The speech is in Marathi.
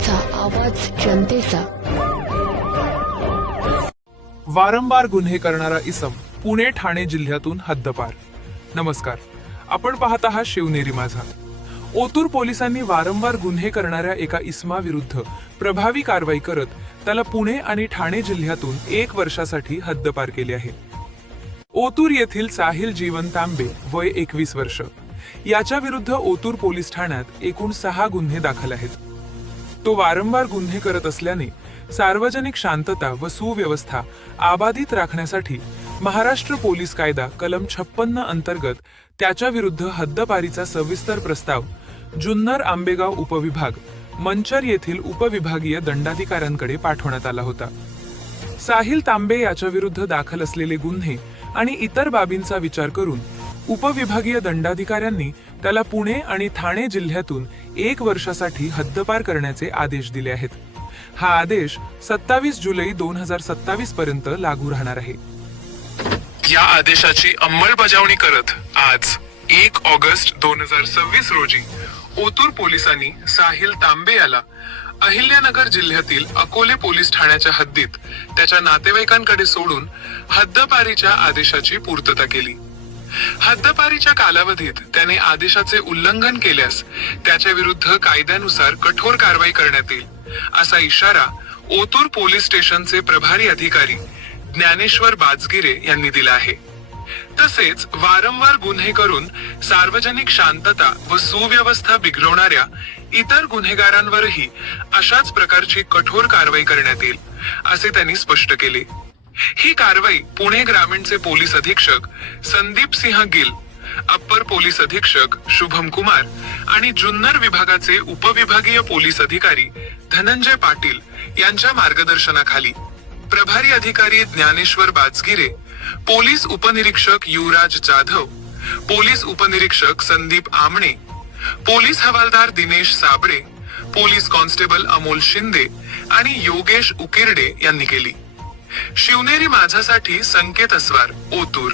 माझा आवाज जनतेचा. वारंवार गुन्हे करणारा इसम पुणे ठाणे जिल्ह्यातून हद्दपार. नमस्कार, आपण पाहत आहात शिवनेरी माझा. ओतूर पोलिसांनी वारंवार गुन्हे करणाऱ्या एका इसमाविरुद्ध प्रभावी कारवाई करत त्याला पुणे आणि ठाणे जिल्ह्यातून 1 वर्षासाठी हद्दपार केले आहे. ओतूर येथील साहिल जीवन तांबे वय 21 वर्ष याच्या विरुद्ध ओतूर पोलीस ठाण्यात एकूण 6 गुन्हे दाखल आहेत. तो वारंवार गुन्हे करत असल्याने सार्वजनिक शांतता व सुव्यवस्था अबाधित राखण्यासाठी महाराष्ट्र पोलीस कायदा कलम 56 अंतर्गत त्याच्या विरुद्ध हद्दपारीचा सविस्तर प्रस्ताव जुन्नर आंबेगाव उपविभाग मंचर येथील उपविभागीय दंडाधिकाऱ्यांकडे पाठवण्यात आला होता. साहिल तांबे याच्या विरुद्ध दाखल असलेले गुन्हे आणि इतर बाबींचा विचार करून उपविभागीय दंडाधिकाऱ्यांनी त्याला पुणे आणि ठाणे जिल्ह्यातून 1 वर्षासाठी हद्दपार करण्याचे आदेश दिले आहेत. हा आदेश 27 जुलै 2027 पर्यंत लागू राहणार आहे. या आदेशाची अंमलबजावणी करत आज 1 ऑगस्ट 2026 रोजी ओतूर पोलिसांनी साहिल तांबे याला अहिल्यानगर जिल्ह्यातील अकोले पोलीस ठाण्याच्या हद्दीत त्याच्या नातेवाईकांकडे सोडून हद्दपारीच्या आदेशाची पूर्तता केली. हद्दपारीच्या कालावधीत त्याने आदेशाचे उल्लंघन केल्यास त्याच्या विरुद्ध कायद्यानुसार कठोर कारवाई करण्यात येईल असा इशारा ओतूर पोलीस स्टेशनचे प्रभारी अधिकारी ज्ञानेश्वर बाजगिरे यांनी दिला आहे. तसेच वारंवार गुन्हे करून सार्वजनिक शांतता व सुव्यवस्था बिघडवणाऱ्या इतर गुन्हेगारांवरही अशाच प्रकारची कठोर कारवाई करण्यात येईल असे त्यांनी स्पष्ट केले. ही कारवाई पुणे ग्रामीणचे पोलीस अधीक्षक संदीप सिंह गिल, अप्पर पोलीस अधीक्षक शुभम कुमार आणि जुन्नर विभागाचे उपविभागीय पोलीस अधिकारी धनंजय पाटील यांच्या मार्गदर्शनाखाली प्रभारी अधिकारी ज्ञानेश्वर बाजगिरे, पोलीस उपनिरीक्षक युवराज जाधव, पोलीस उपनिरीक्षक संदीप आमणे, पोलीस हवालदार दिनेश साबळे, पोलीस कॉन्स्टेबल अमोल शिंदे आणि योगेश उकिरडे यांनी केली. शिवनेरी माझासाठी संकेत अस्वार, ओतूर.